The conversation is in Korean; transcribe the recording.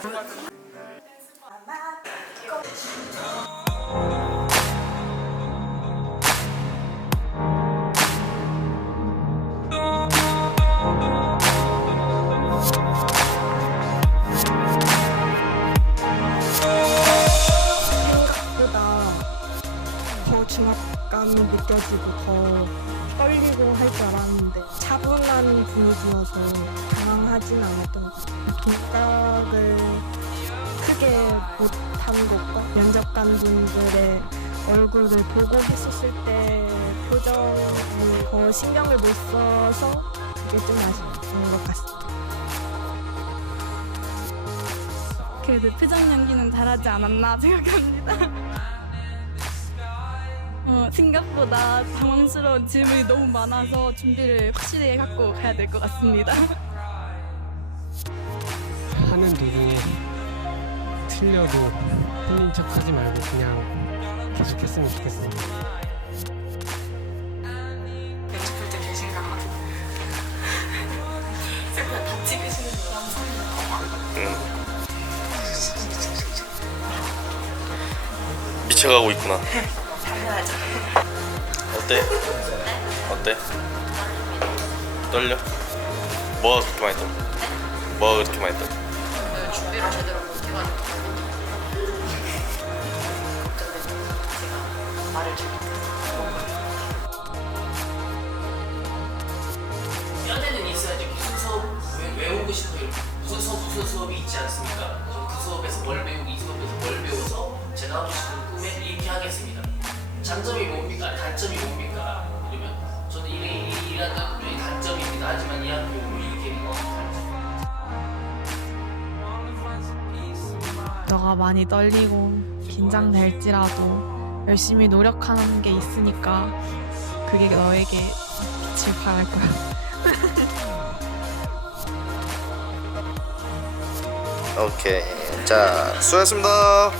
더 중압 감이 느껴지고 더 떨리고 할 줄 알았는데 차분한 분위기여서 당황하진 않았던 것 같아요. 동작을 크게 못한 것과 면접관분들의 얼굴을 보고 했었을 때 표정이 더 신경을 못 써서 그게 좀 아쉬운 것 같습니다. 그래도 표정 연기는 잘하지 않았나 생각합니다. 어, 생각보다 당황스러운 질문이 너무 많아서 준비를 확실히 갖고 가야 될 것 같습니다. 하는 도중에 틀려도 틀린 척 하지 말고 그냥 계속했으면 좋겠습니다. 연습할 때 계신가? 쌤들 다 찍으시는 거 미쳐가고 있구나. 당연하죠. 어때? 어때? 떨려? 뭐가 그렇게 많이 떨려? 뭐가 그렇게 많이 떨려? 그 준비를 제대로 못해가지고 말을 잘 수업이 있지 않습니까? 저그 수업에서 뭘 배우고 이 수업에서 뭘 배워서 제가 하고 싶은 꿈에 이렇게 하겠습니다. 장점이 뭡니까? 단점이 뭡니까? 이러면 저는 이, 이, 이 학교의 단점입니다. 하지만 이 학교는 이렇게 뭐 단점. 너가 많이 떨리고 긴장될지라도 열심히 노력하는 게 있으니까 그게 너에게 빛을 발할 거야. 오케이. 자, 수고하셨습니다.